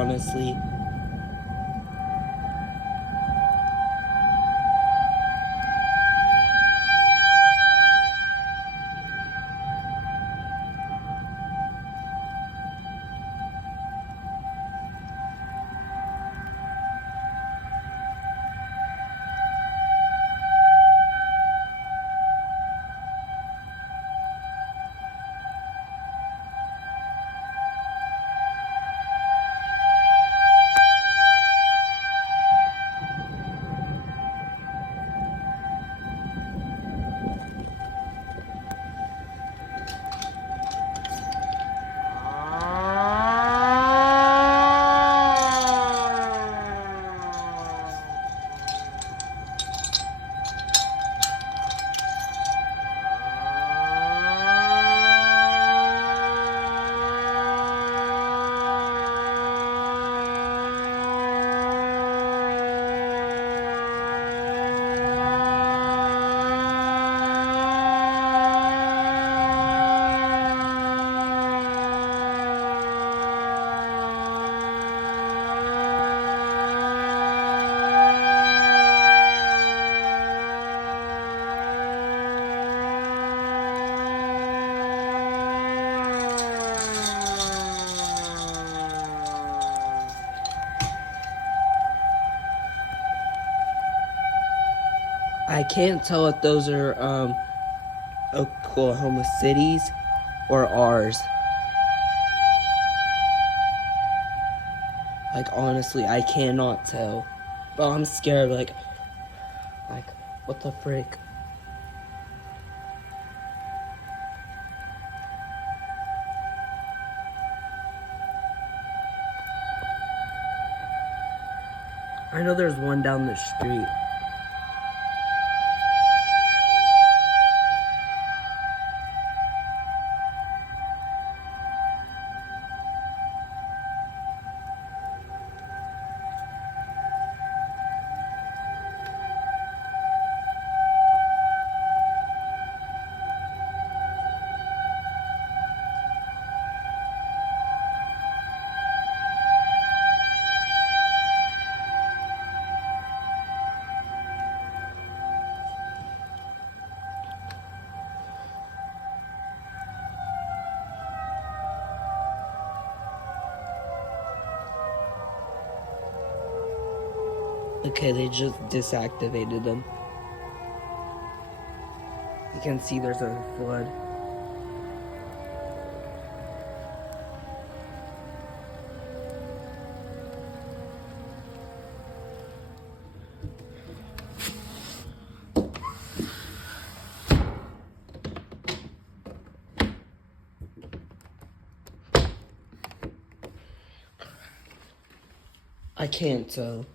honestly. I can't tell if those are Oklahoma City's or ours. Like, honestly, I cannot tell. But I'm scared, like, what the frick? I know there's one down the street. Okay, they just deactivated them. You can see there's a flood. I can't tell.